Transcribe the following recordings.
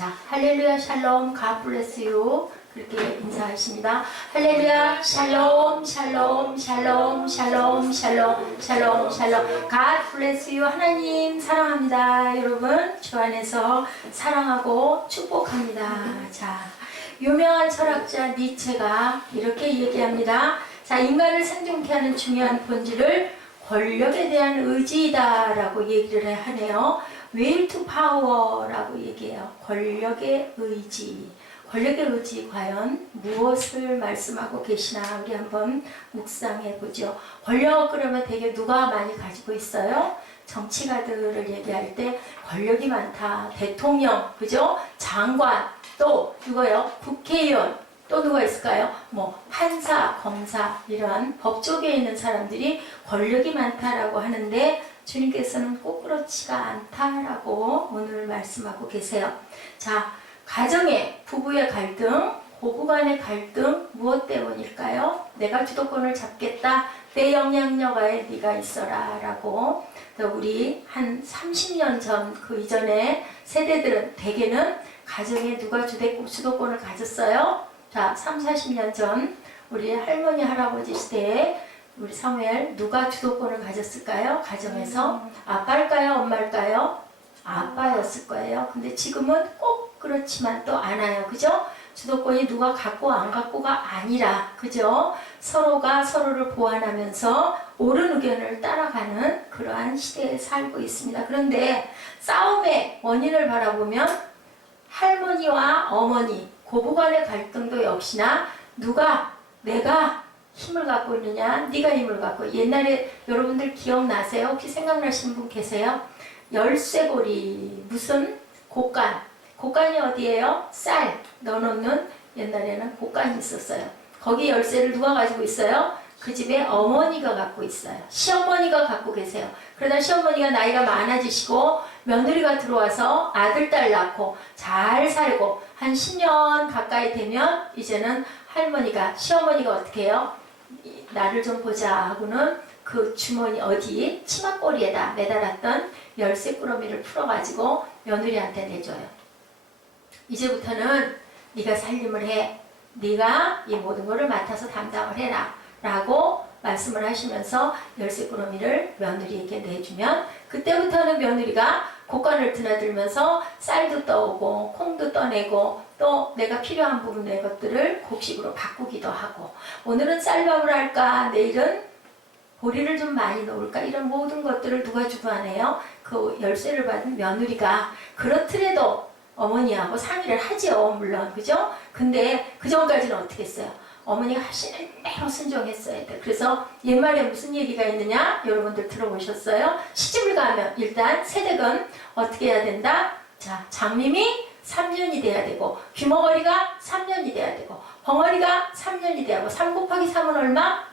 자, 할렐루야 샬롬 갓 블레스 유 그렇게 인사하십니다. 할렐루야 샬롬 샬롬 샬롬 샬롬 샬롬 샬롬 샬롬 갓 블레스 유 하나님 사랑합니다. 여러분 주 안에서 사랑하고 축복합니다. 자, 유명한 철학자 니체가 이렇게 얘기합니다. 자, 인간을 생존케 하는 중요한 본질을 권력에 대한 의지이다 라고 얘기를 하네요. will to power라고 얘기해요. 권력의 의지. 권력의 의지 과연 무엇을 말씀하고 계시나 우리 한번 묵상해 보죠. 권력 그러면 되게 누가 많이 가지고 있어요? 정치가들을 얘기할 때 권력이 많다. 대통령, 그죠? 장관, 또 누가요? 국회의원, 또 누가 있을까요? 뭐 판사, 검사 이런 법 쪽에 있는 사람들이 권력이 많다라고 하는데 주님께서는 꼭 그렇지가 않다라고 오늘 말씀하고 계세요. 자, 가정의 부부의 갈등, 고부간의 갈등 무엇 때문일까요? 내가 주도권을 잡겠다. 내 영향력 아래 네가 있어라 라고. 우리 한 30년 전 그 이전에 세대들은 대개는 가정에 누가 주도권을 가졌어요? 자, 40년 전 우리 할머니 할아버지 시대에 우리 사무엘 누가 주도권을 가졌을까요? 가정에서 아빠일까요? 엄마일까요? 아빠였을 거예요. 근데 지금은 꼭 그렇지만 또 않아요. 그죠? 주도권이 누가 갖고 안 갖고가 아니라, 그죠? 서로가 서로를 보완하면서 옳은 의견을 따라가는 그러한 시대에 살고 있습니다. 그런데 싸움의 원인을 바라보면 할머니와 어머니, 고부간의 갈등도 역시나 내가 힘을 갖고 있느냐, 네가 힘을 갖고. 옛날에 여러분들 기억나세요? 혹시 생각나시는 분 계세요? 열쇠고리, 무슨 곡간이 어디예요? 쌀 넣어놓는 옛날에는 곡간이 있었어요. 거기 열쇠를 누가 가지고 있어요? 그 집에 어머니가 갖고 있어요. 시어머니가 갖고 계세요. 그러다 시어머니가 나이가 많아지시고 며느리가 들어와서 아들, 딸 낳고 잘 살고 한 10년 가까이 되면 이제는 시어머니가 어떻게 해요? 나를 좀 보자 하고는 그 주머니 어디 치마꼬리에다 매달았던 열쇠 꾸러미를 풀어가지고 며느리한테 내줘요. 이제부터는 네가 살림을 해. 네가 이 모든 것을 맡아서 담당을 해라 라고 말씀을 하시면서 열쇠 꾸러미를 며느리에게 내주면 그때부터는 며느리가 곡간을 드나들면서 쌀도 떠오고 콩도 떠내고 또 내가 필요한 부분의 것들을 곡식으로 바꾸기도 하고 오늘은 쌀밥을 할까 내일은 보리를 좀 많이 넣을까 이런 모든 것들을 누가 주도하네요. 그 열쇠를 받은 며느리가. 그렇더라도 어머니하고 상의를 하죠. 물론 그죠? 근데 그 전까지는 어떻게 했어요? 어머니가 하시는 대로 순종했어야 돼. 그래서 옛말에 무슨 얘기가 있느냐? 여러분들 들어보셨어요? 시집을 가면 일단 세댁은 어떻게 해야 된다? 자, 장님이 3년이 돼야 되고 귀머거리가 3년이 돼야 되고 벙어리가 3년이 돼야 하고 3 곱하기 3은 얼마?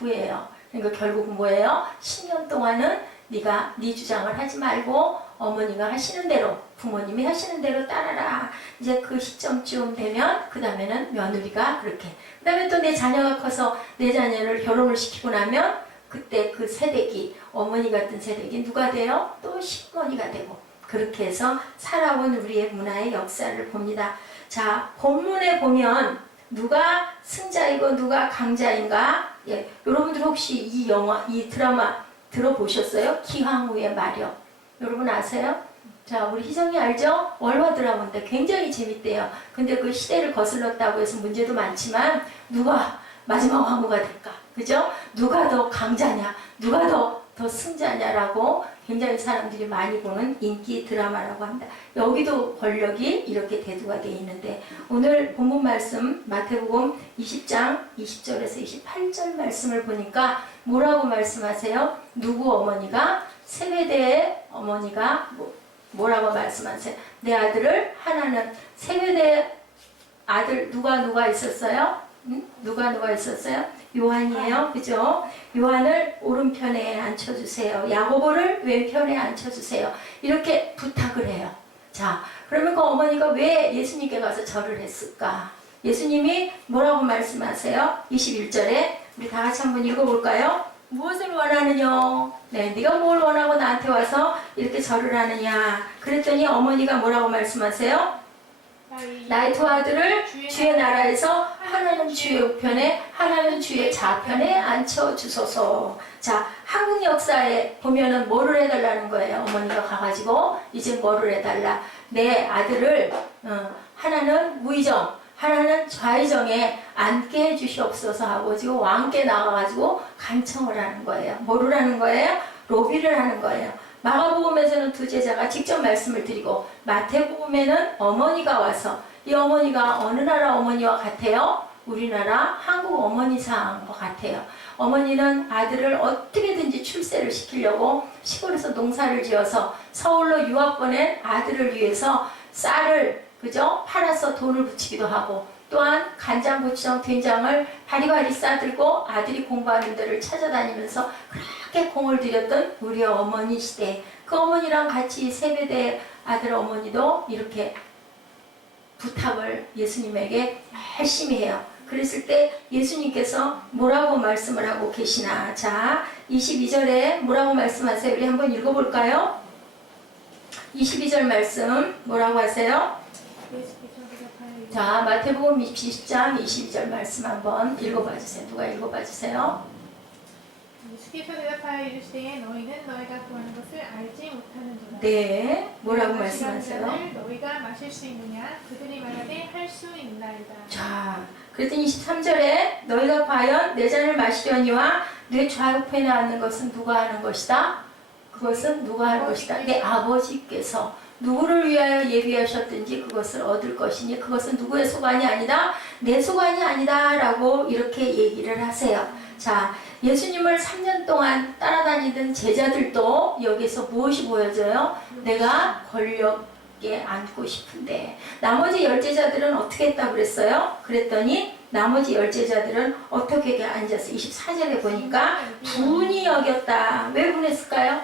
9예요. 그러니까 결국 뭐예요? 10년 동안은 네가 네 주장을 하지 말고 어머니가 하시는 대로 부모님이 하시는 대로 따라라. 이제 그 시점쯤 되면 그 다음에는 며느리가 그렇게 그 다음에 또 내 자녀가 커서 내 자녀를 결혼을 시키고 나면 그때 그 세대기 어머니 같은 세대기 누가 돼요? 또 시어머니가 되고 그렇게 해서 살아온 우리의 문화의 역사를 봅니다. 자, 본문에 보면 누가 승자이고 누가 강자인가? 예, 여러분들 혹시 이 드라마 들어보셨어요? 기황후의 마력. 여러분 아세요? 자, 우리 희정이 알죠? 월화 드라마인데 굉장히 재밌대요. 근데 그 시대를 거슬렀다고 해서 문제도 많지만 누가 마지막 황후가 될까? 그죠? 누가 더 강자냐? 누가 더 승자냐라고 굉장히 사람들이 많이 보는 인기 드라마라고 합니다. 여기도 권력이 이렇게 대두가 되어 있는데 오늘 본문 말씀 마태복음 20장 20절에서 28절 말씀을 보니까 뭐라고 말씀하세요? 누구 어머니가 세베대의 어머니가 뭐라고 말씀하세요? 내 아들을 하나는 세베대 아들 누가 있었어요? 누가 있었어요? 요한이에요. 그죠? 요한을 오른편에 앉혀주세요. 야고보를 왼편에 앉혀주세요. 이렇게 부탁을 해요. 자, 그러면 그 어머니가 왜 예수님께 가서 절을 했을까? 예수님이 뭐라고 말씀하세요? 21절에 우리 다 같이 한번 읽어볼까요? 무엇을 원하느냐? 네, 네가 뭘 원하고 나한테 와서 이렇게 절을 하느냐? 그랬더니 어머니가 뭐라고 말씀하세요? 나의 두 아들을 주의 나라에서 하나는 주의 우편에 하나는 주의 좌편에 앉혀주소서. 자, 한국 역사에 보면은 뭐를 해달라는 거예요? 어머니가 가가지고 이제 뭐를 해달라? 내 아들을 하나는 무의정 하나는 좌의정에 앉게 해주시옵소서 하고 지금 왕께 나가가지고 간청을 하는 거예요. 뭐를 하는 거예요? 로비를 하는 거예요. 마가복음에서는 두 제자가 직접 말씀을 드리고 마태복음에는 어머니가 와서 이 어머니가 어느 나라 어머니와 같아요? 우리나라 한국 어머니상과 같아요. 어머니는 아들을 어떻게든지 출세를 시키려고 시골에서 농사를 지어서 서울로 유학 보낸 아들을 위해서 쌀을 그죠? 팔아서 돈을 붙이기도 하고 또한 간장, 고추장, 된장을 바리바리 싸들고 아들이 공부하는 데를 찾아다니면서 그렇게 공을 들였던 우리 어머니 시대. 그 어머니랑 같이 세배대 아들 어머니도 이렇게 부탁을 예수님에게 열심히 해요. 그랬을 때 예수님께서 뭐라고 말씀을 하고 계시나? 자, 22절에 뭐라고 말씀하세요? 우리 한번 읽어볼까요? 22절 말씀 뭐라고 하세요? 자, 마태복음 20장 22절 말씀 한번 읽어봐 주세요. 누가 읽어봐 주세요? 예수께서 대답하여 이르시되 너희는 너희가 구하는 것을 알지 못하는도다. 네, 뭐라고 말씀하세요? 너희가 마실 수 있느냐? 그들이 말하되 할 수 있나이다. 자, 그랬더니 23절에 너희가 과연 내 잔을 마시려니와 내 좌우편에 앉는 것은 누가 하는 것이다? 그것은 누가 할 것이다? 내 아버지께서 누구를 위하여 예비하셨든지 그것을 얻을 것이니 그것은 누구의 소관이 아니다? 내 소관이 아니다 라고 이렇게 얘기를 하세요. 자, 예수님을 3년 동안 따라다니던 제자들도 여기서 무엇이 보여져요? 내가 권력에 앉고 싶은데 나머지 10제자들은 어떻게 했다고 그랬어요? 그랬더니 나머지 10제자들은 어떻게 앉았어요? 24절에 보니까 분이 여겼다. 왜 분했을까요?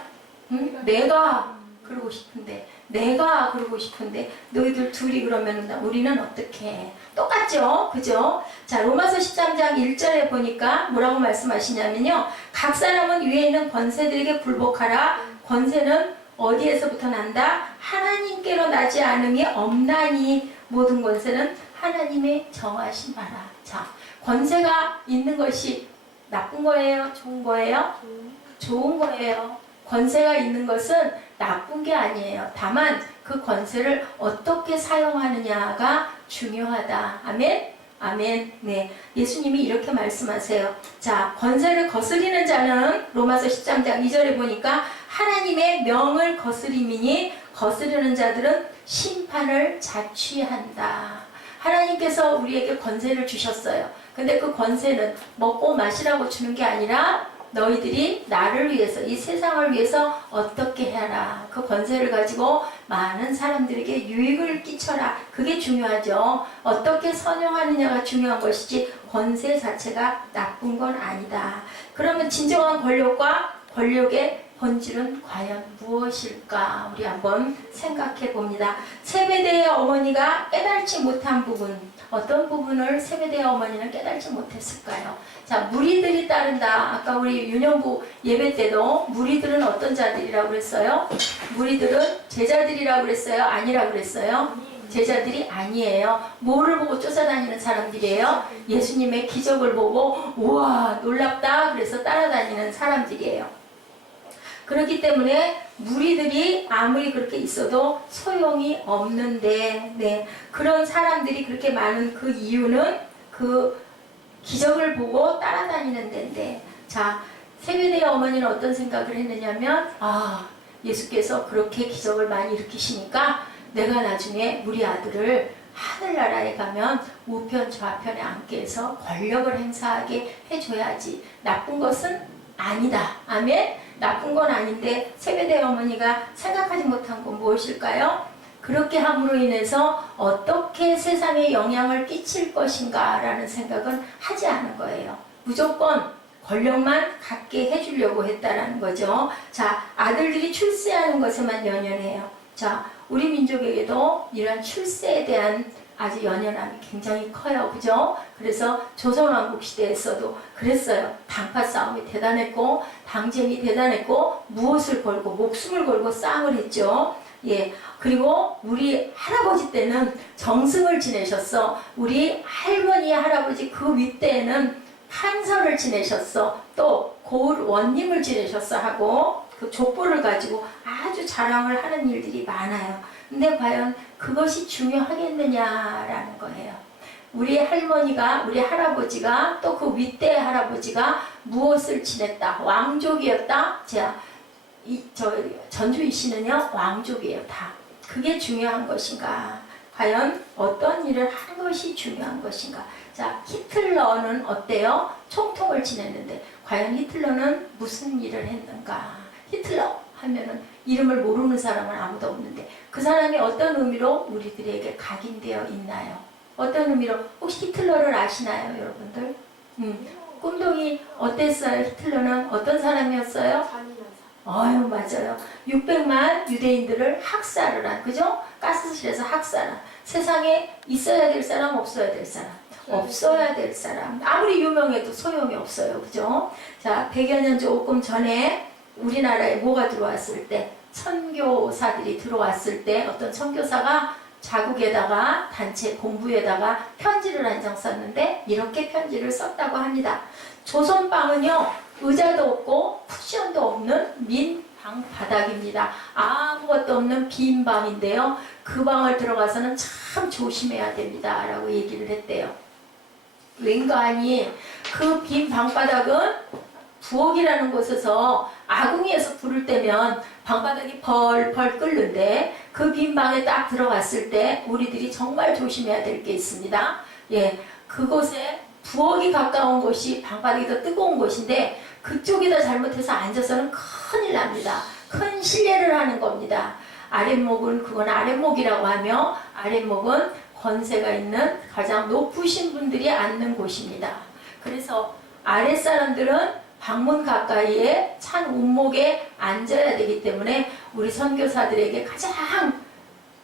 응? 내가 그러고 싶은데 내가 그러고 싶은데 너희들 둘이 그러면 우리는 어떻게 해? 똑같죠? 그죠? 자, 로마서 13장 1절에 보니까 뭐라고 말씀하시냐면요. 각 사람은 위에 있는 권세들에게 굴복하라. 권세는 어디에서부터 난다? 하나님께로 나지 않음이 없나니 모든 권세는 하나님의 정하신 바라. 자, 권세가 있는 것이 나쁜 거예요? 좋은 거예요? 좋은 거예요. 권세가 있는 것은 나쁜 게 아니에요. 다만 그 권세를 어떻게 사용하느냐가 중요하다. 아멘? 아멘. 네. 예수님이 이렇게 말씀하세요. 자, 권세를 거스리는 자는 로마서 13장 2절에 보니까 하나님의 명을 거스림이니 거스르는 자들은 심판을 자취한다. 하나님께서 우리에게 권세를 주셨어요. 근데 그 권세는 먹고 마시라고 주는 게 아니라 너희들이 나를 위해서 이 세상을 위해서 어떻게 해라. 그 권세를 가지고 많은 사람들에게 유익을 끼쳐라. 그게 중요하죠. 어떻게 선용하느냐가 중요한 것이지 권세 자체가 나쁜 건 아니다. 그러면 진정한 권력과 권력의 본질은 과연 무엇일까? 우리 한번 생각해 봅니다. 세베대의 어머니가 깨달지 못한 부분, 어떤 부분을 세베대의 어머니는 깨달지 못했을까요? 자, 무리들이 따른다. 아까 우리 윤영부 예배 때도 무리들은 어떤 자들이라고 그랬어요? 무리들은 제자들이라고 그랬어요? 아니라고 그랬어요? 제자들이 아니에요. 뭐를 보고 쫓아다니는 사람들이에요? 예수님의 기적을 보고 우와 놀랍다 그래서 따라다니는 사람들이에요. 그렇기 때문에 무리들이 아무리 그렇게 있어도 소용이 없는데, 네, 그런 사람들이 그렇게 많은 그 이유는 그 기적을 보고 따라다니는 데인데, 자, 세베대의 어머니는 어떤 생각을 했느냐면, 아, 예수께서 그렇게 기적을 많이 일으키시니까 내가 나중에 우리 아들을 하늘나라에 가면 우편 좌편에 앉게 해서 권력을 행사하게 해줘야지. 나쁜 것은 아니다. 아멘? 나쁜 건 아닌데 세베대의 어머니가 생각하지 못한 건 무엇일까요? 그렇게 함으로 인해서 어떻게 세상에 영향을 끼칠 것인가 라는 생각은 하지 않은 거예요. 무조건 권력만 갖게 해주려고 했다라는 거죠. 자, 아들들이 출세하는 것에만 연연해요. 자, 우리 민족에게도 이런 출세에 대한 아주 연연함이 굉장히 커요. 그죠? 그래서 조선왕국 시대에서도 그랬어요. 당파 싸움이 대단했고 당쟁이 대단했고 무엇을 걸고 목숨을 걸고 싸움을 했죠. 예. 그리고 우리 할아버지 때는 정승을 지내셨어. 우리 할머니 할아버지 그 윗대에는 판서를 지내셨어. 또 고을 원님을 지내셨어 하고 그 족보를 가지고 아주 자랑을 하는 일들이 많아요. 근데 과연 그것이 중요하겠느냐라는 거예요. 우리 할머니가, 우리 할아버지가, 또 그 윗대 할아버지가 무엇을 지냈다? 왕족이었다? 전주희 씨는요, 왕족이에요, 다. 그게 중요한 것인가? 과연 어떤 일을 한 것이 중요한 것인가? 자, 히틀러는 어때요? 총통을 지냈는데, 과연 히틀러는 무슨 일을 했는가? 히틀러 하면은 이름을 모르는 사람은 아무도 없는데, 그 사람이 어떤 의미로 우리들에게 각인되어 있나요? 어떤 의미로? 혹시 히틀러를 아시나요, 여러분들? 꿈동이 어땠어요? 히틀러는 어떤 사람이었어요? 아유, 맞아요. 600만 유대인들을 학살을 한, 그죠? 가스실에서 학살한. 세상에 있어야 될 사람, 없어야 될 사람. 없어야 될 사람. 아무리 유명해도 소용이 없어요. 그죠? 자, 100여 년 조금 전에 우리나라에 뭐가 들어왔을 때, 선교사들이 들어왔을 때 어떤 선교사가 자국에다가 단체 공부에다가 편지를 한 장 썼는데 이렇게 편지를 썼다고 합니다. 조선방은요, 의자도 없고 쿠션도 없는 민방 바닥입니다. 아무것도 없는 빈 방인데요, 그 방을 들어가서는 참 조심해야 됩니다 라고 얘기를 했대요. 왠가 하니 그 빈 방바닥은 부엌이라는 곳에서 아궁이에서 불을 떼면 방바닥이 벌벌 끓는데 그 빈 방에 딱 들어갔을 때 우리들이 정말 조심해야 될 게 있습니다. 예, 그곳에 부엌이 가까운 곳이 방바닥이 더 뜨거운 곳인데 그쪽에다 잘못해서 앉아서는 큰일 납니다. 큰 실례를 하는 겁니다. 아랫목은 그건 아랫목이라고 하며 아랫목은 권세가 있는 가장 높으신 분들이 앉는 곳입니다. 그래서 아랫사람들은 방문 가까이에 찬 운목에 앉아야 되기 때문에 우리 선교사들에게 가장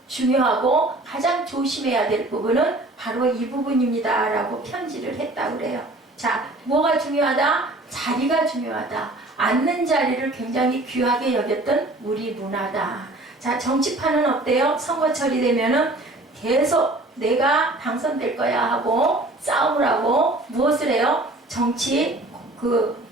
중요하고 가장 조심해야 될 부분은 바로 이 부분입니다 라고 편지를 했다고 그래요. 자, 뭐가 중요하다? 자리가 중요하다. 앉는 자리를 굉장히 귀하게 여겼던 우리 문화다. 자, 정치판은 어때요? 선거철이 되면은 계속 내가 당선될 거야 하고 싸움을 하고 무엇을 해요? 정치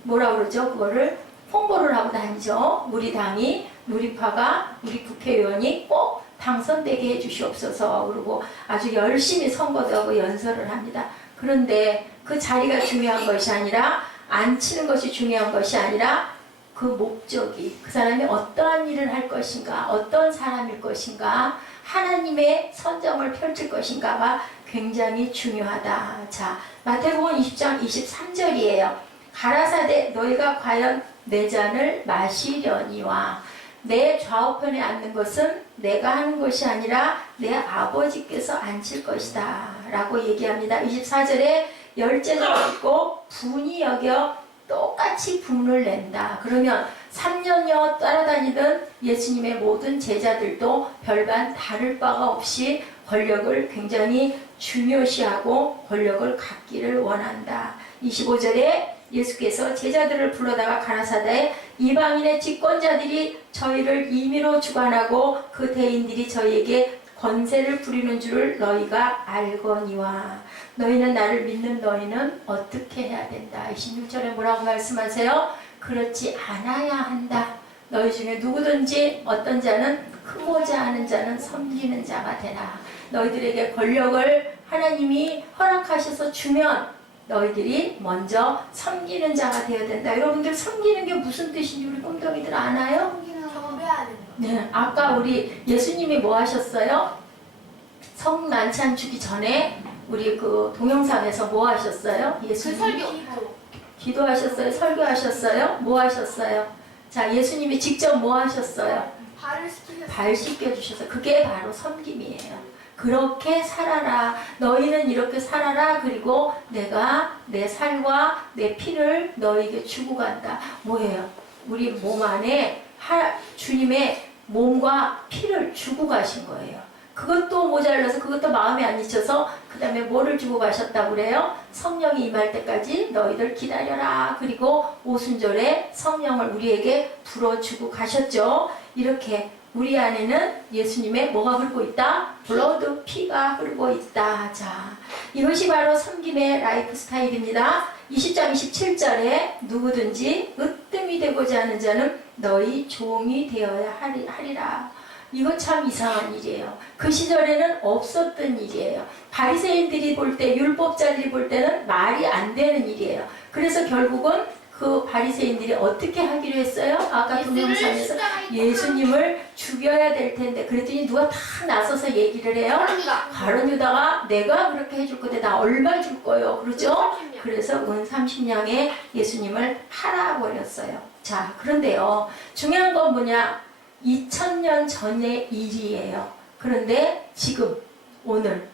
뭐라 그러죠? 그거를 홍보를 하고 다니죠. 우리 당이, 우리파가, 우리 국회의원이 꼭 당선되게 해주시옵소서. 그리고 아주 열심히 선거도 하고 연설을 합니다. 그런데 그 자리가 중요한 것이 아니라 앉히는 것이 중요한 것이 아니라 그 목적이 그 사람이 어떠한 일을 할 것인가, 어떤 사람일 것인가, 하나님의 선정을 펼칠 것인가가 굉장히 중요하다. 자, 마태복음 20장 23절이에요. 가라사대 너희가 과연 내 잔을 마시려니와 내 좌우편에 앉는 것은 내가 하는 것이 아니라 내 아버지께서 앉힐 것이다 라고 얘기합니다. 24절에 열제자가 있고 분이 여겨 똑같이 분을 낸다. 그러면 3년여 따라다니던 예수님의 모든 제자들도 별반 다를 바가 없이 권력을 굉장히 중요시하고 권력을 갖기를 원한다. 25절에 예수께서 제자들을 불러다가 가라사대 이방인의 집권자들이 저희를 임의로 주관하고 그 대인들이 저희에게 권세를 부리는 줄을 너희가 알거니와 너희는 나를 믿는 너희는 어떻게 해야 된다. 26절에 뭐라고 말씀하세요? 그렇지 않아야 한다. 너희 중에 누구든지 어떤 자는 크고자 하는 자는 섬기는 자가 되라. 너희들에게 권력을 하나님이 허락하셔서 주면 너희들이 먼저 섬기는 자가 되어야 된다. 여러분들 섬기는 게 무슨 뜻인지 우리 꿈덩이들 아나요? 경배하는 거. 네, 아까 우리 예수님이 뭐 하셨어요? 성만찬 주기 전에 우리 그 동영상에서 뭐 하셨어요? 예수님이 기도하셨어요? 설교하셨어요? 뭐 하셨어요? 자, 예수님이 직접 뭐 하셨어요? 발 씻겨주셔서 그게 바로 섬김이에요. 그렇게 살아라. 너희는 이렇게 살아라. 그리고 내가 내 살과 내 피를 너희에게 주고 간다. 뭐예요? 우리 몸 안에 주님의 몸과 피를 주고 가신 거예요. 그것도 모자라서 그것도 마음에 안 미쳐서 그 다음에 뭐를 주고 가셨다고 그래요? 성령이 임할 때까지 너희들 기다려라. 그리고 오순절에 성령을 우리에게 불어주고 가셨죠. 이렇게 우리 안에는 예수님의 뭐가 흐르고 있다? 블러드, 피가 흐르고 있다. 자, 이것이 바로 섬김의 라이프 스타일입니다. 20장 27절에 누구든지 으뜸이 되고자 하는 자는 너희 종이 되어야 하리라. 이거 참 이상한 일이에요. 그 시절에는 없었던 일이에요. 바리새인들이 볼 때, 율법자들이 볼 때는 말이 안 되는 일이에요. 그래서 결국은 그 바리새인들이 어떻게 하기로 했어요? 아까 동영상에서 예수님을 죽여야 될 텐데 그랬더니 누가 다 나서서 얘기를 해요? 가룟 유다가 내가 그렇게 해줄 건데 나 얼마 줄 거예요? 그러죠? 그래서 은 30냥에 예수님을 팔아버렸어요. 자, 그런데요. 중요한 건 뭐냐? 2000년 전의 일이에요. 그런데 지금 오늘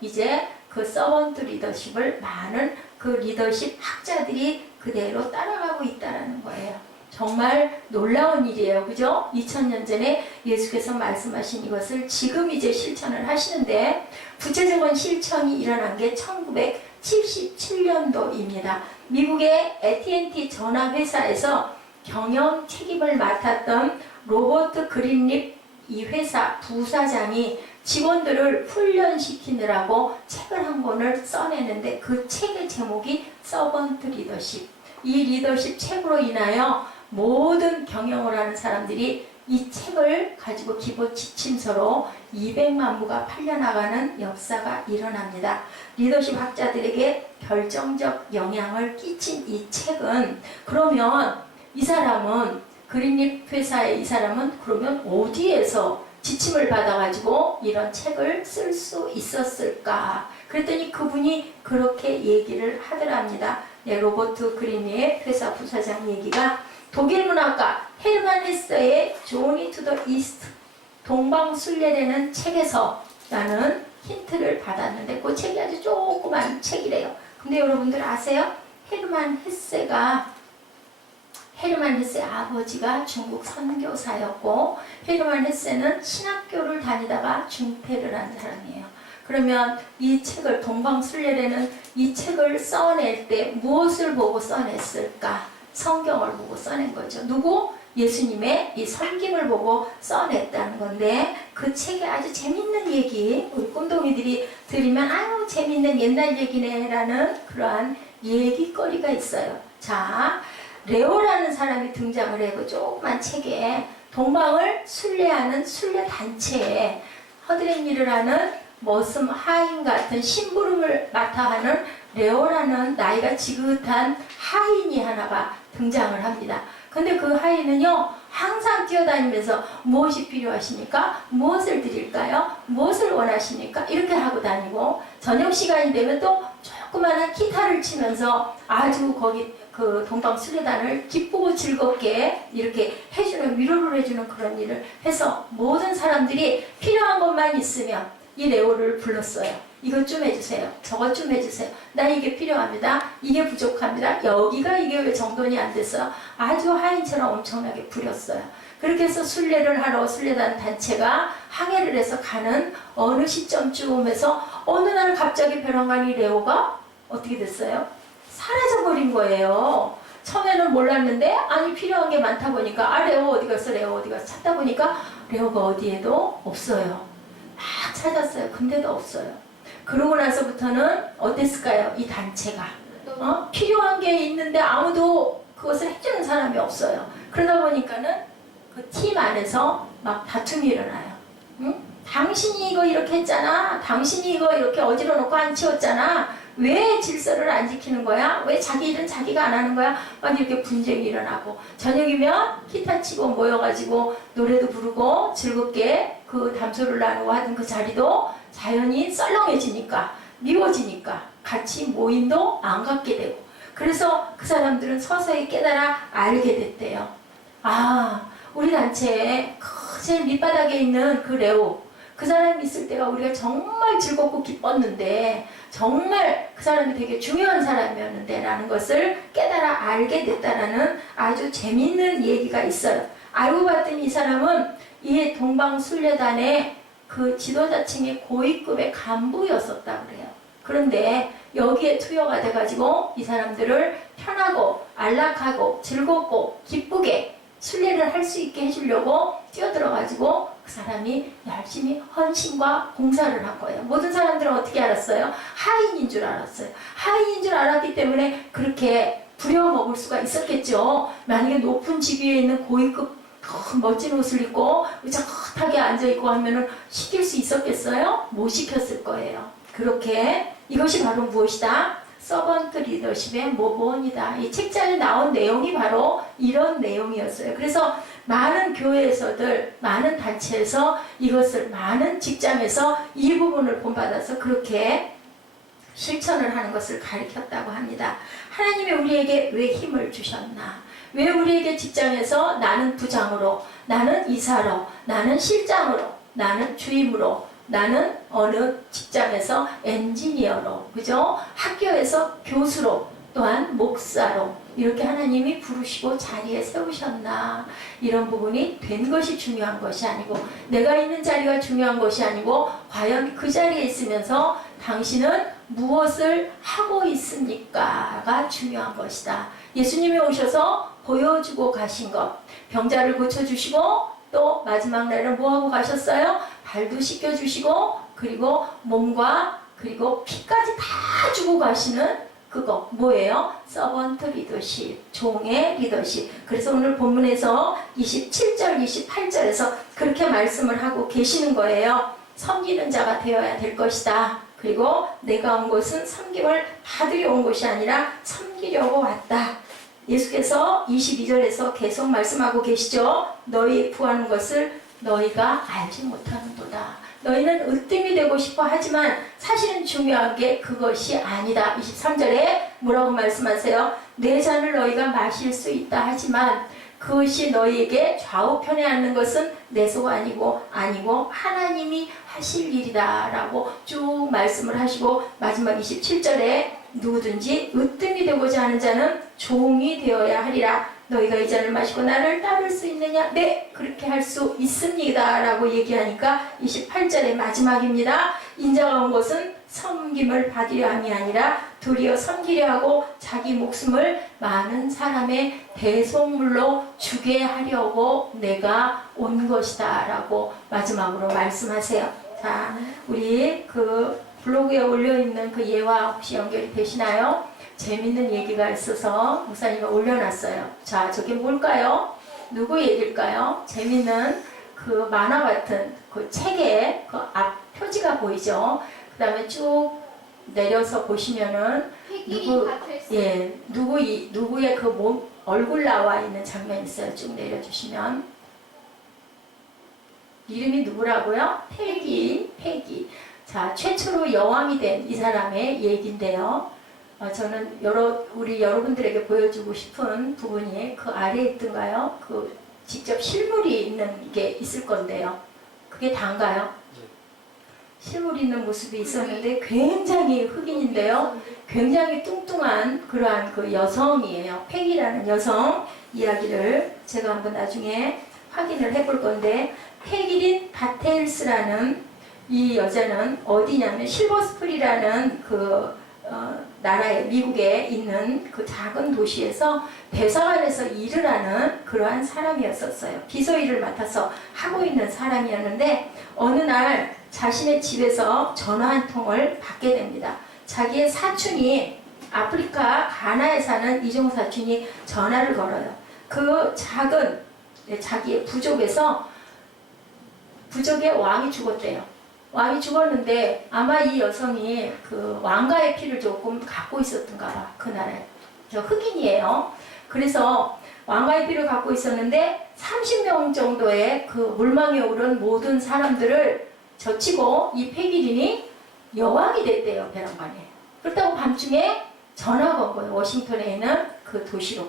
이제 그 서번트 리더십을 많은 그 리더십 학자들이 그대로 따라가고 있다는 거예요. 정말 놀라운 일이에요. 그죠? 2000년 전에 예수께서 말씀하신 이것을 지금 이제 실천을 하시는데 구체적인 실천이 일어난 게 1977년도입니다. 미국의 AT&T 전화회사에서 경영 책임을 맡았던 로버트 그린립 이 회사 부사장이 직원들을 훈련시키느라고 책을 한 권을 써내는데 그 책의 제목이 서번트 리더십. 이 리더십 책으로 인하여 모든 경영을 하는 사람들이 이 책을 가지고 기본 지침서로 200만 부가 팔려나가는 역사가 일어납니다. 리더십 학자들에게 결정적 영향을 끼친 이 책은 그러면 이 사람은 그린립 회사의 이 사람은 그러면 어디에서 지침을 받아가지고 이런 책을 쓸 수 있었을까? 그랬더니 그분이 그렇게 얘기를 하더랍니다. 네, 로버트 그린립 회사 부사장 얘기가 독일 문학가 헤르만 헤세의 조니 투 더 이스트 동방순례라는 책에서 나는 힌트를 받았는데 그 책이 아주 조그만 책이래요. 근데 여러분들 아세요? 헤르만 헤세 아버지가 중국 선교사였고 헤르만 헤세는 신학교를 다니다가 중퇴를 한 사람이에요. 그러면 이 책을 동방순례라는 이 책을 써낼 때 무엇을 보고 써냈을까? 성경을 보고 써낸 거죠. 누구? 예수님의 이 섬김을 보고 써냈다는 건데 그 책에 아주 재밌는 얘기 우리 꿈동이들이 들으면 아유 재밌는 옛날 얘기네 라는 그러한 얘기거리가 있어요. 자, 레오라는 사람이 등장을 해요. 그 조그만 책에 동방을 순례하는 순례단체에 허드렛 일을 하는 머슴 하인 같은 심부름을 맡아 하는 레오라는 나이가 지긋한 하인이 하나가 등장을 합니다. 근데 그 하인은요 항상 뛰어다니면서 무엇이 필요하십니까? 무엇을 드릴까요? 무엇을 원하십니까? 이렇게 하고 다니고 저녁 시간이 되면 또 조그마한 기타를 치면서 아주 거기 그 동방순례단을 기쁘고 즐겁게 이렇게 해주는 위로를 해주는 그런 일을 해서 모든 사람들이 필요한 것만 있으면 이 레오를 불렀어요. 이것 좀 해주세요. 저것 좀 해주세요. 나 이게 필요합니다. 이게 부족합니다. 여기가 이게 왜 정돈이 안 됐어요? 아주 하인처럼 엄청나게 부렸어요. 그렇게 해서 순례를 하러 순례단 단체가 항해를 해서 가는 어느 시점쯤에서 어느 날 갑자기 벼랑간 이 레오가 어떻게 됐어요? 사라져버린 거예요. 처음에는 몰랐는데 아니 필요한 게 많다 보니까 아 레오 어디 갔어? 레오 어디 갔어? 찾다 보니까 레오가 어디에도 없어요. 막 찾았어요. 근데도 없어요. 그러고 나서부터는 어땠을까요? 이 단체가 필요한 게 있는데 아무도 그것을 해주는 사람이 없어요. 그러다 보니까는 그 팀 안에서 막 다툼이 일어나요. 응? 당신이 이거 이렇게 했잖아. 당신이 이거 이렇게 어지러 놓고 안 치웠잖아. 왜 질서를 안 지키는 거야? 왜 자기 일은 자기가 안 하는 거야? 막 이렇게 분쟁이 일어나고 저녁이면 기타 치고 모여가지고 노래도 부르고 즐겁게 그 담소를 나누고 하던 그 자리도 자연히 썰렁해지니까 미워지니까 같이 모임도 안 갖게 되고 그래서 그 사람들은 서서히 깨달아 알게 됐대요. 아, 우리 단체에 제일 밑바닥에 있는 그 레오 그 사람이 있을 때가 우리가 정말 즐겁고 기뻤는데 정말 그 사람이 되게 중요한 사람이었는데 라는 것을 깨달아 알게 됐다라는 아주 재밌는 얘기가 있어요. 알고 봤더니 이 사람은 이 동방순례단의 그 지도자층의 고위급의 간부였었다 그래요. 그런데 여기에 투여가 돼가지고 이 사람들을 편하고 안락하고 즐겁고 기쁘게 순례를 할 수 있게 해주려고 뛰어들어가지고 그 사람이 열심히 헌신과 봉사를 한 거예요. 모든 사람들은 어떻게 알았어요? 하인인 줄 알았어요. 하인인 줄 알았기 때문에 그렇게 부려먹을 수가 있었겠죠. 만약에 높은 직위에 있는 고위급 멋진 옷을 입고 의젓하게 앉아있고 하면은 시킬 수 있었겠어요? 못 시켰을 거예요. 그렇게 이것이 바로 무엇이다? 서번트 리더십의 모본이다. 이 책장에 나온 내용이 바로 이런 내용이었어요. 그래서 많은 교회에서들, 많은 단체에서 이것을, 많은 직장에서 이 부분을 본받아서 그렇게 실천을 하는 것을 가르쳤다고 합니다. 하나님이 우리에게 왜 힘을 주셨나? 왜 우리에게 직장에서 나는 부장으로, 나는 이사로, 나는 실장으로, 나는 주임으로, 나는 어느 직장에서 엔지니어로, 그죠? 학교에서 교수로, 또한 목사로 이렇게 하나님이 부르시고 자리에 세우셨나? 이런 부분이 된 것이 중요한 것이 아니고, 내가 있는 자리가 중요한 것이 아니고, 과연 그 자리에 있으면서 당신은 무엇을 하고 있습니까가 중요한 것이다. 예수님이 오셔서 보여주고 가신 것, 병자를 고쳐주시고 또 마지막 날은 뭐하고 가셨어요? 발도 씻겨주시고 그리고 몸과 그리고 피까지 다 주고 가시는 그거 뭐예요? 서번트 리더십, 종의 리더십. 그래서 오늘 본문에서 27절, 28절에서 그렇게 말씀을 하고 계시는 거예요. 섬기는 자가 되어야 될 것이다. 그리고 내가 온 것은 섬김을 받으려 온 것이 아니라 섬기려고 왔다. 예수께서 22절에서 계속 말씀하고 계시죠. 너희 구하는 것을 너희가 알지 못하는도다. 너희는 으뜸이 되고 싶어 하지만 사실은 중요한 게 그것이 아니다. 23절에 뭐라고 말씀하세요? 내 잔을 너희가 마실 수 있다 하지만 그것이 너희에게 좌우편에 앉는 것은 내 소가 아니고 하나님이 하실 일이다 라고 쭉 말씀을 하시고 마지막 27절에 누구든지 으뜸이 되고자 하는 자는 종이 되어야 하리라. 너희가 이 잔을 마시고 나를 따를 수 있느냐? 네, 그렇게 할 수 있습니다 라고 얘기하니까 28절의 마지막입니다. 인자가 온 것은 섬김을 받으려 함이 아니라 도리어 섬기려 하고 자기 목숨을 많은 사람의 대속물로 주게 하려고 내가 온 것이다 라고 마지막으로 말씀하세요. 자, 우리 그 블로그에 올려있는 그 예와 혹시 연결이 되시나요? 재밌는 얘기가 있어서 목사님이 올려놨어요. 자, 저게 뭘까요? 누구 얘기일까요? 재밌는 그 만화 같은 그 책에 그 앞 표지가 보이죠? 그 다음에 쭉 내려서 보시면은 누구의 그 몸, 얼굴 나와 있는 장면이 있어요. 쭉 내려주시면. 이름이 누구라고요? 패기. 자, 최초로 여왕이 된 이 사람의 얘기인데요. 저는 우리 여러분들에게 보여주고 싶은 부분이 그 아래에 있던가요? 그 직접 실물이 있는 게 있을 건데요. 그게 다인가요? 실물이 있는 모습이 있었는데 굉장히 흑인인데요. 굉장히 뚱뚱한 그러한 그 여성이에요. 팩이라는 여성 이야기를 제가 한번 나중에 확인을 해볼 건데, 패기린 바테일스라는 이 여자는 어디냐면 실버스프리라는 나라에 미국에 있는 그 작은 도시에서 대사관에서 일을 하는 그러한 사람이었었어요. 비서 일을 맡아서 하고 있는 사람이었는데 어느 날 자신의 집에서 전화 한 통을 받게 됩니다. 자기의 사촌이 아프리카 가나에 사는 이종 사촌이 전화를 걸어요. 그 작은 자기의 부족에서 부족의 왕이 죽었대요. 왕이 죽었는데 아마 이 여성이 그 왕가의 피를 조금 갖고 있었던가 봐. 그 나라에. 저 흑인이에요. 그래서 왕가의 피를 갖고 있었는데 30명 정도의 그 물망에 오른 모든 사람들을 젖히고 이 패기린이 여왕이 됐대요. 베란간에. 그렇다고 밤중에 전화가 온 거예요. 워싱턴에 있는 그 도시로.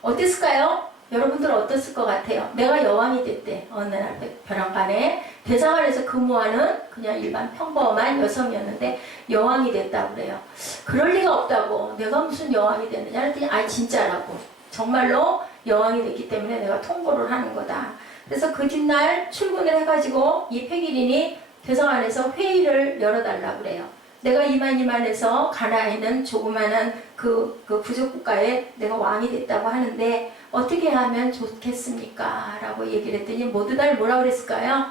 어땠을까요? 여러분들 어땠을 것 같아요? 내가 여왕이 됐대. 어느 날 벼랑간에 대사관에서 근무하는 그냥 일반 평범한 여성이었는데 여왕이 됐다고 그래요. 그럴 리가 없다고. 내가 무슨 여왕이 됐느냐 그랬더니 진짜라고. 정말로 여왕이 됐기 때문에 내가 통보를 하는 거다. 그래서 그 뒷날 출근을 해가지고 이 패기린이 대성안에서 회의를 열어달라고 그래요. 내가 이만해서 가나에 있는 조그마한 그 부족국가에 내가 왕이 됐다고 하는데 어떻게 하면 좋겠습니까? 라고 얘기를 했더니 모두 다 뭐라고 그랬을까요?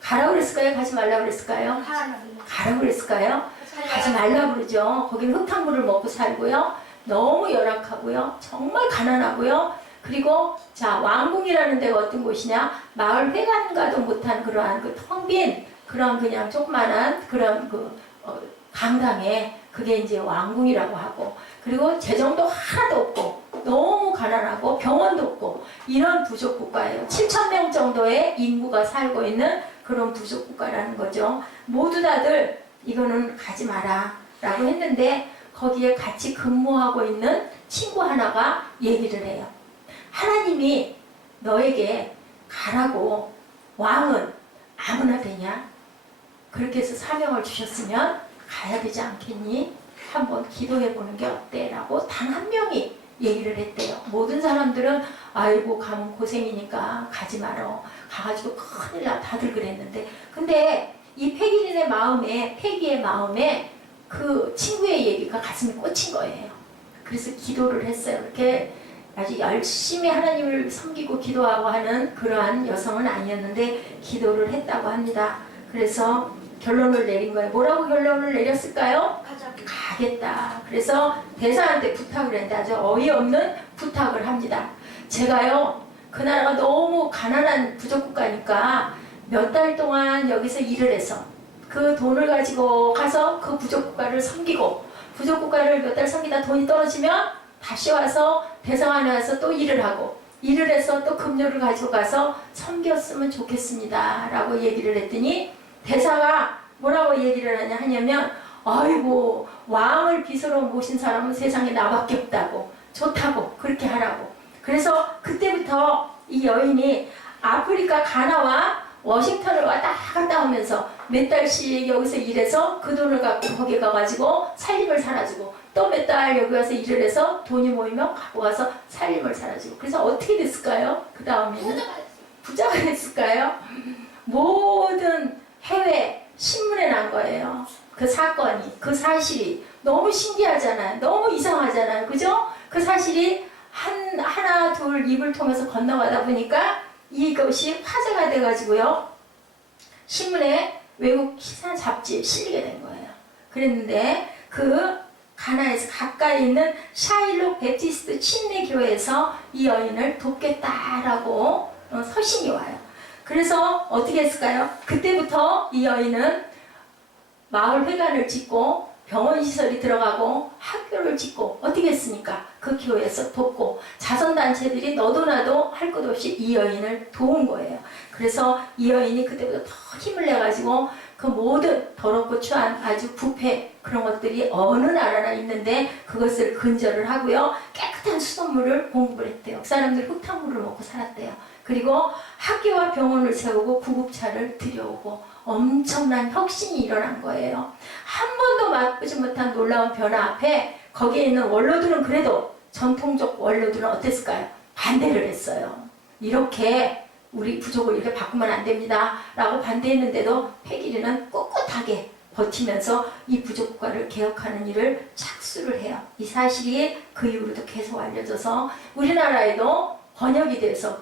가라고 그랬을까요? 가지 말라고 그랬을까요? 가라고 그랬을까요? 가지 말라고 그러죠. 거기는 흙탕물을 먹고 살고요. 너무 열악하고요. 정말 가난하고요. 그리고 자, 왕궁이라는 데가 어떤 곳이냐? 마을 회관가도 못한 그러한 그 텅 빈 그런 그냥 조그만한 그런 강당에 그게 이제 왕궁이라고 하고, 그리고 재정도 하나도 없고 너무 가난하고 병원도 없고 이런 부족 국가예요. 7,000명 정도의 인구가 살고 있는 그런 부족 국가라는 거죠. 모두 다들 이거는 가지 마라 라고 했는데 거기에 같이 근무하고 있는 친구 하나가 얘기를 해요. 하나님이 너에게 가라고 왕은 아무나 되냐? 그렇게 해서 사명을 주셨으면 가야 되지 않겠니? 한번 기도해 보는 게 어때? 라고 단 한 명이 얘기를 했대요. 모든 사람들은 아이고 가면 고생이니까 가지 말어. 가가지고 큰일 나. 다들 그랬는데 근데 이 패기의 마음에 그 친구의 얘기가 가슴에 꽂힌 거예요. 그래서 기도를 했어요. 이렇게 아주 열심히 하나님을 섬기고 기도하고 하는 그러한 여성은 아니었는데 기도를 했다고 합니다. 그래서 결론을 내린 거예요. 뭐라고 결론을 내렸을까요? 가겠다. 그래서 대사한테 부탁을 했는데 아주 어이없는 부탁을 합니다. 제가요, 그 나라가 너무 가난한 부족국가니까 몇 달 동안 여기서 일을 해서 그 돈을 가지고 가서 그 부족국가를 섬기고 부족국가를 몇 달 섬기다 돈이 떨어지면 다시 와서 대성안에 와서 또 일을 하고 일을 해서 또 급료를 가지고 가서 섬겼으면 좋겠습니다. 라고 얘기를 했더니 대사가 뭐라고 얘기를 하냐면 아이고 왕을 비서로 모신 사람은 세상에 나밖에 없다고 좋다고 그렇게 하라고. 그래서 그때부터 이 여인이 아프리카 가나와 워싱턴을 왔다 갔다 하면서 몇 달씩 여기서 일해서 그 돈을 갖고 거기 가가지고 살림을 살아주고 또 몇 달 여기 와서 일을 해서 돈이 모이면 갖고 가서 살림을 살아주고. 그래서 어떻게 됐을까요? 그 다음에는 부자가 됐을까요? 모든 해외 신문에 난 거예요. 그 사건이, 그 사실이 너무 신기하잖아요. 너무 이상하잖아요. 그죠? 그 사실이 하나 둘 입을 통해서 건너가다 보니까 이것이 화제가 돼가지고요. 신문에 외국 시사 잡지에 실리게 된 거예요. 그랬는데 그 가나에서 가까이 있는 샤일록 베티스트 침례교회에서 이 여인을 돕겠다라고 서신이 와요. 그래서 어떻게 했을까요? 그때부터 이 여인은 마을 회관을 짓고 병원 시설이 들어가고 학교를 짓고 어떻게 했습니까? 그 교회에서 돕고 자선단체들이 너도 나도 할 것 없이 이 여인을 도운 거예요. 그래서 이 여인이 그때부터 더 힘을 내가지고 그 모든 더럽고 추한 아주 부패 그런 것들이 어느 나라나 있는데 그것을 근절을 하고요. 깨끗한 수돗물을 공급을 했대요. 그 사람들 흙탕물을 먹고 살았대요. 그리고 학교와 병원을 세우고 구급차를 들여오고 엄청난 혁신이 일어난 거예요. 한 번도 맛보지 못한 놀라운 변화 앞에 거기에 있는 원로들은 그래도 전통적 원로들은 어땠을까요? 반대를 했어요. 이렇게 우리 부족을 이렇게 바꾸면 안 됩니다 라고 반대했는데도 패기리는 꿋꿋하게 버티면서 이 부족국가를 개혁하는 일을 착수를 해요. 이 사실이 그 이후로도 계속 알려져서 우리나라에도 번역이 돼서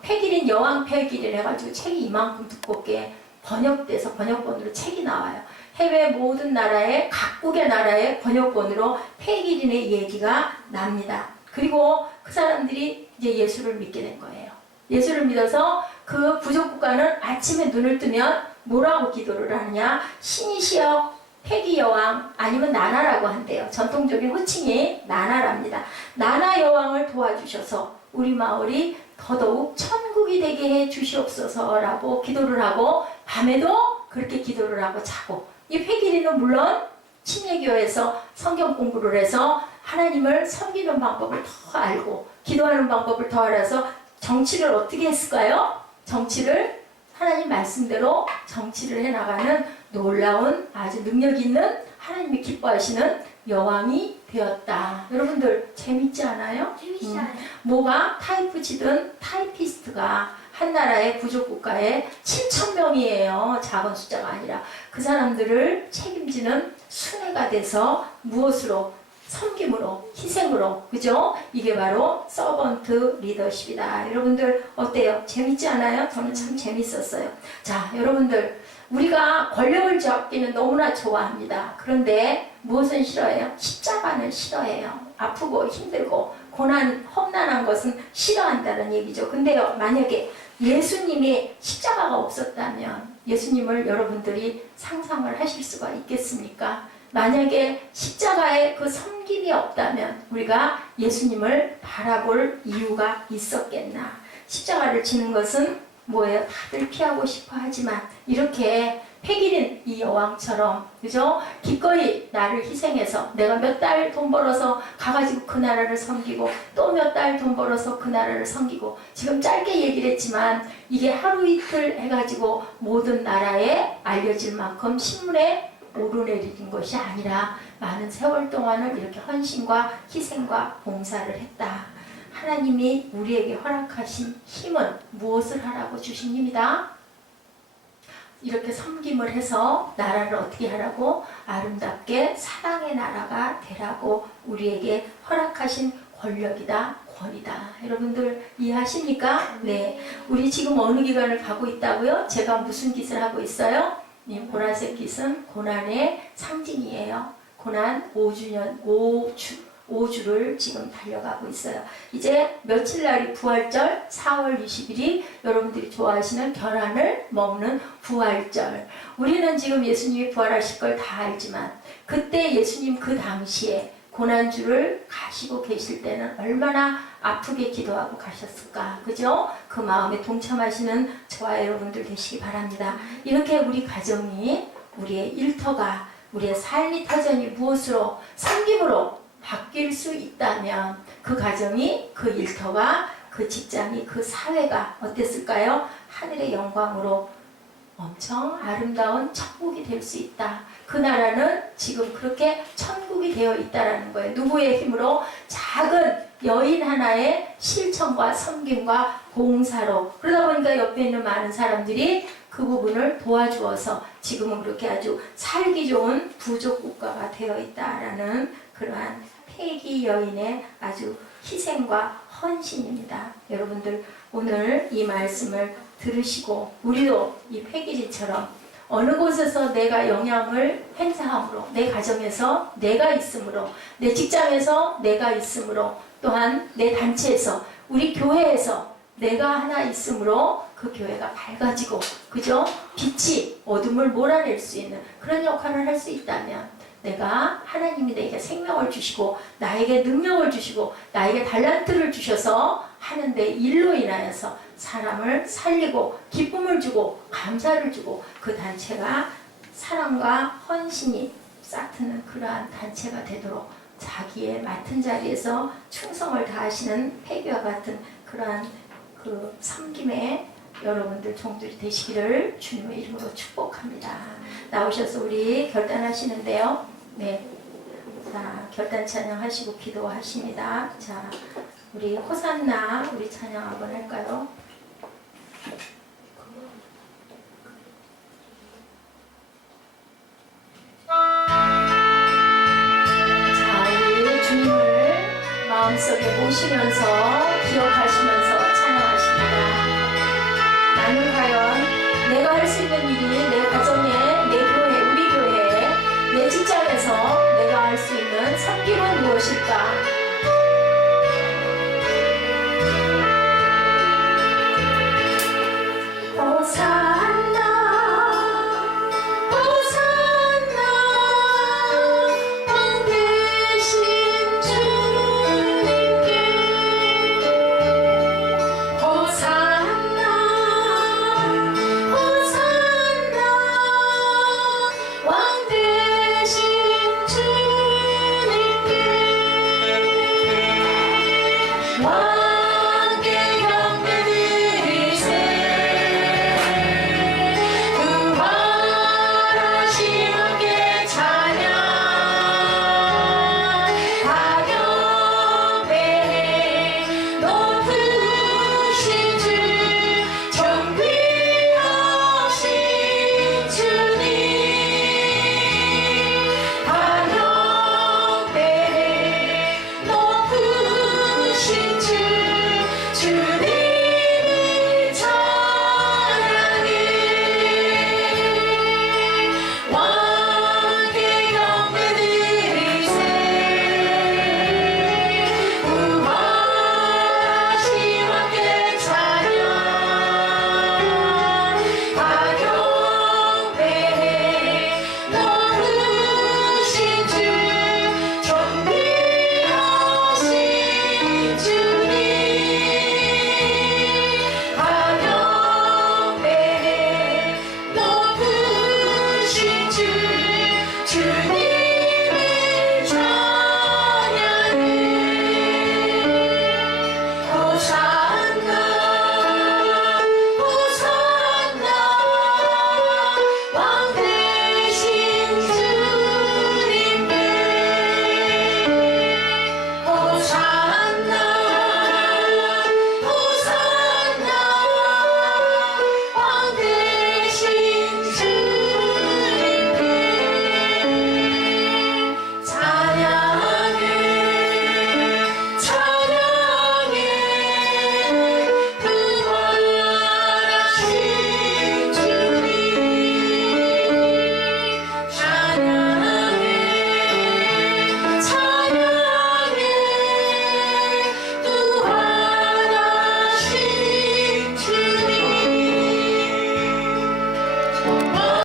패기린 여왕 패기린 해가지고 책이 이만큼 두껍게 번역돼서 번역본으로 책이 나와요. 해외 모든 나라의 각국의 나라의 번역본으로 패기린의 얘기가 납니다. 그리고 그 사람들이 이제 예수를 믿게 된 거예요. 예수를 믿어서 그 부족국가는 아침에 눈을 뜨면 뭐라고 기도를 하느냐? 신이시여 패기 여왕 아니면 나나라고 한대요. 전통적인 호칭이 나나랍니다. 나나 여왕을 도와주셔서 우리 마을이 더더욱 천국이 되게 해 주시옵소서라고 기도를 하고 밤에도 그렇게 기도를 하고 자고 이 패기리는 물론 침례교회에서 성경 공부를 해서 하나님을 섬기는 방법을 더 알고 기도하는 방법을 더 알아서 정치를 어떻게 했을까요? 정치를 하나님 말씀대로 정치를 해나가는 놀라운 아주 능력 있는 하나님이 기뻐하시는 여왕이 되었다. 여러분들 재밌지 않아요? 재밌어요. 뭐가 타이프치든 타이피스트가 한 나라의 부족 국가에 7천 명이에요. 작은 숫자가 아니라. 그 사람들을 책임지는 수뇌가 돼서 무엇으로? 섬김으로, 희생으로, 그죠? 이게 바로 서번트 리더십이다. 여러분들 어때요? 재밌지 않아요? 저는 참 재밌었어요. 자, 여러분들 우리가 권력을 잡기는 너무나 좋아합니다. 그런데 무엇은 싫어해요? 십자가는 싫어해요. 아프고 힘들고 고난, 험난한 것은 싫어한다는 얘기죠. 근데요, 만약에 예수님이 십자가가 없었다면 예수님을 여러분들이 상상을 하실 수가 있겠습니까? 만약에 십자가에 그 섬김이 없다면 우리가 예수님을 바라볼 이유가 있었겠나? 십자가를 지는 것은 뭐예요? 다들 피하고 싶어 하지만 이렇게 패기린 이 여왕처럼, 그죠? 기꺼이 나를 희생해서 내가 몇 달 돈 벌어서 가가지고 그 나라를 섬기고 또 몇 달 돈 벌어서 그 나라를 섬기고, 지금 짧게 얘기를 했지만 이게 하루 이틀 해가지고 모든 나라에 알려질 만큼 신문에 오르내리는 것이 아니라 많은 세월 동안을 이렇게 헌신과 희생과 봉사를 했다. 하나님이 우리에게 허락하신 힘은 무엇을 하라고 주신 힘이다? 이렇게 섬김을 해서 나라를 어떻게 하라고? 아름답게 사랑의 나라가 되라고 우리에게 허락하신 권력이다, 권위다. 여러분들 이해하십니까? 네. 우리 지금 어느 기간을 가고 있다고요? 제가 무슨 짓을 하고 있어요? 이 보라색 빛은 고난의 상징이에요. 고난 5주를 지금 달려가고 있어요. 이제 며칠 날이 부활절, 4월 20일이 여러분들이 좋아하시는 결혼을 먹는 부활절. 우리는 지금 예수님이 부활하실 걸 다 알지만 그때 예수님 그 당시에 고난주를 가시고 계실 때는 얼마나 아프게 기도하고 가셨을까, 그죠? 그 마음에 동참하시는 저와 여러분들 되시기 바랍니다. 이렇게 우리 가정이, 우리의 일터가, 우리의 삶의 터전이 무엇으로? 섬김으로 바뀔 수 있다면 그 가정이, 그 일터가, 그 직장이, 그 사회가 어땠을까요? 하늘의 영광으로 엄청 아름다운 천국이 될 수 있다. 그 나라는 지금 그렇게 천국이 되어 있다라는 거예요. 누구의 힘으로? 작은 여인 하나의 실천과 섬김과 봉사로. 그러다 보니까 옆에 있는 많은 사람들이 그 부분을 도와주어서 지금은 그렇게 아주 살기 좋은 부족 국가가 되어 있다라는 그러한 패기 여인의 아주 희생과 헌신입니다. 여러분들 오늘 이 말씀을 들으시고 우리도 이 패기지처럼 어느 곳에서 내가 영향을 행사함으로, 내 가정에서 내가 있으므로, 내 직장에서 내가 있으므로, 또한 내 단체에서, 우리 교회에서 내가 하나 있으므로 그 교회가 밝아지고, 그죠? 빛이 어둠을 몰아낼 수 있는 그런 역할을 할 수 있다면, 내가, 하나님이 내게 생명을 주시고 나에게 능력을 주시고 나에게 달란트를 주셔서 하는데 일로 인하여서 사람을 살리고 기쁨을 주고 감사를 주고 그 단체가 사랑과 헌신이 싹트는 그러한 단체가 되도록 자기의 맡은 자리에서 충성을 다하시는 패기와 같은 그러한 그 섬김의 여러분들 종들이 되시기를 주님의 이름으로 축복합니다. 나오셔서 우리 결단하시는데요. 네. 자, 결단 찬양하시고 기도하십니다. 자, 우리 호산나 우리 찬양 한번 할까요? 자, 우리 주님을 마음속에 모시면서